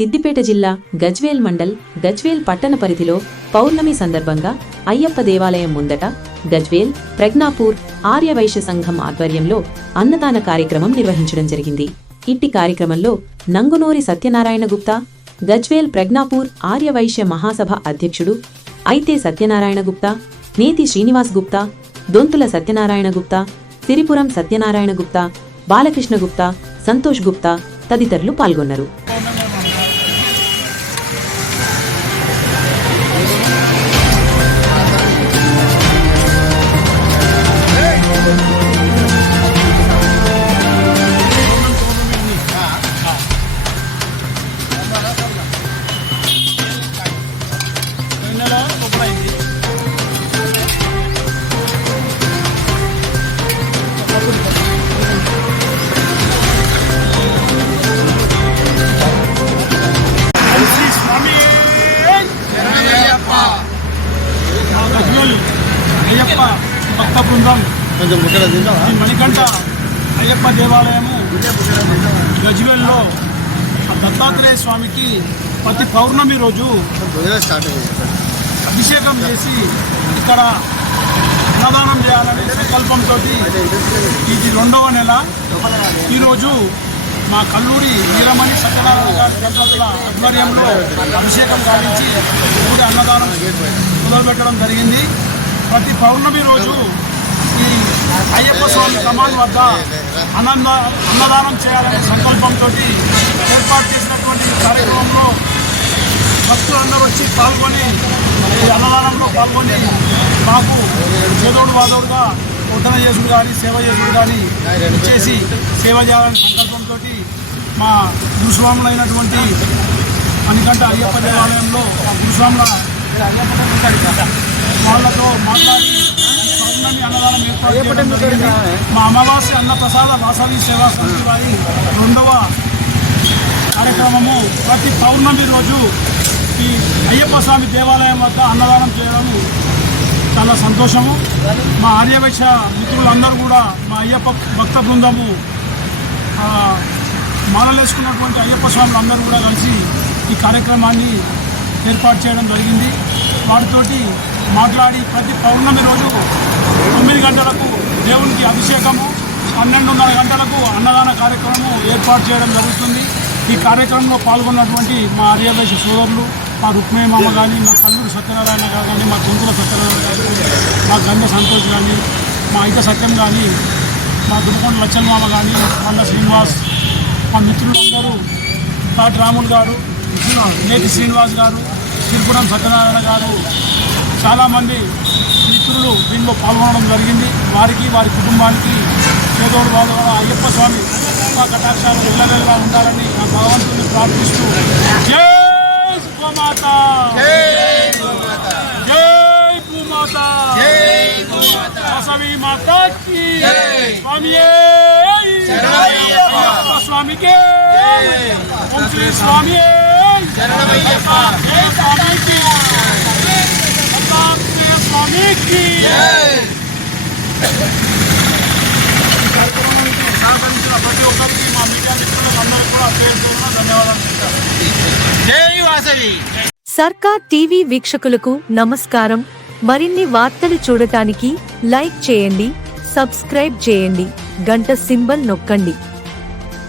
సిద్దిపేట జిల్లా గజ్వేల్ మండల్ గజ్వేల్ పట్టణ పరిధిలో పౌర్ణమి సందర్భంగా అయ్యప్ప దేవాలయం ముందట గజ్వేల్ ప్రజ్ఞాపూర్ ఆర్యవైశ్య సంఘం ఆధ్వర్యంలో అన్నదాన కార్యక్రమం నిర్వహించడం జరిగింది. ఇట్టి కార్యక్రమంలో నంగునూరి సత్యనారాయణ గుప్తా, గజ్వేల్ ప్రజ్ఞాపూర్ ఆర్యవైశ్య మహాసభ అధ్యక్షుడు అయితే సత్యనారాయణ గుప్తా, నేతి శ్రీనివాస్ గుప్తా, దొంతుల సత్యనారాయణ గుప్తా, సిరిపురం సత్యనారాయణ గుప్తా, బాలకృష్ణ గుప్తా, సంతోష్ గుప్తా తదితరులు పాల్గొన్నారు. అయ్యప్ప భక్త బృందం మణికంఠ అయ్యప్ప దేవాలయము గజ్వేల్లో దత్తాత్రేయ స్వామికి ప్రతి పౌర్ణమి రోజు అభిషేకం చేసి ఇక్కడ అన్నదానం చేయాలనే సంకల్పంతో ఇది 2వ నెల. ఈరోజు మా కల్లూరి వీరమణి సత్యనారాయణ గారి దంపతుల ఆధ్వర్యంలో అభిషేకం గావించి ఊరి అన్నదానం మొదలుపెట్టడం జరిగింది. ప్రతి పౌర్ణమి రోజు ఈ అయ్యప్ప స్వామి కమాన్ వద్ద అన్నదానం చేయాలనే సంకల్పంతో ఏర్పాటు చేసినటువంటి కార్యక్రమంలో భక్తులందరూ వచ్చి పాల్గొని ఈ అన్నదానంలో పాల్గొని మాకు చేదోడు వాదోడుగా వడ్డన చేసుడు కానీ సేవ చేసుడు కానీ చేసి సేవ చేయాలనే సంకల్పంతో మా గురుస్వాములైనటువంటి మణికంఠ అయ్యప్ప దేవాలయంలో గురుస్వాముల వాళ్ళతో మాట్లాడి పౌర్ణమి అన్నదానం ఏర్పాటు. మా అమావాస్య అన్నప్రసాద వాసవి సేవా సమితి వారి 2వ కార్యక్రమము ప్రతి పౌర్ణమి రోజు ఈ అయ్యప్ప స్వామి దేవాలయం వద్ద అన్నదానం చేయడం చాలా సంతోషము. మా ఆర్యవైశ్య మిత్రులందరూ కూడా మా అయ్యప్ప భక్త బృందము మాలలేసుకున్నటువంటి అయ్యప్ప స్వాములందరూ కూడా కలిసి ఈ కార్యక్రమాన్ని ఏర్పాటు చేయడం జరిగింది. వాటితోటి మాట్లాడి ప్రతి పౌర్ణమి రోజు 9 గంటలకు దేవునికి అభిషేకము, 12:30 గంటలకు అన్నదాన కార్యక్రమం ఏర్పాటు చేయడం జరుగుతుంది. ఈ కార్యక్రమంలో పాల్గొన్నటువంటి మా ఆర్యవైశ్య సోదరులు, మా రుక్మయ్య మామ కానీ, మా కల్లూరి సత్యనారాయణ గారు కానీ, మా దొంతుల సత్యనారాయణ గారు, మా గంగ సంతోష్ కానీ, మా ఇక సత్యం కానీ, మా దుర్కొండ లచ్చన్ మామ కానీ, మల్ల శ్రీనివాస్, మా మిత్రులందరూ తాటి రాములు గారు, నేతి శ్రీనివాస్ గారు, సిరిపురం సత్యనారాయణ గారు, చాలామంది మిత్రులు దీనిలో పాల్గొనడం జరిగింది. వారికి వారి కుటుంబానికి చేదోడు వాళ్ళు అయ్యప్ప స్వామి కటాక్షాలు ఇళ్ళగా ఉండాలని ఆ భగవంతుని ప్రార్థిస్తూ జై భూమాత, జై భూమాత, వాసవి మాతాకి స్వామి స్వామికి ఓం శ్రీ స్వామి స్వామికి సహకరించిన ప్రతి ఒక్కరికి మా మీడియా మిత్రులకు అందరికీ కూడా పేరు ధన్యవాదాలు. జై వాసవి. సర్కార్ టీవీ వీక్షకులకు నమస్కారం. మరిన్ని వార్తలు చూడటానికి లైక్ చేయండి, సబ్స్క్రైబ్ చేయండి, గంట సింబల్ నొక్కండి.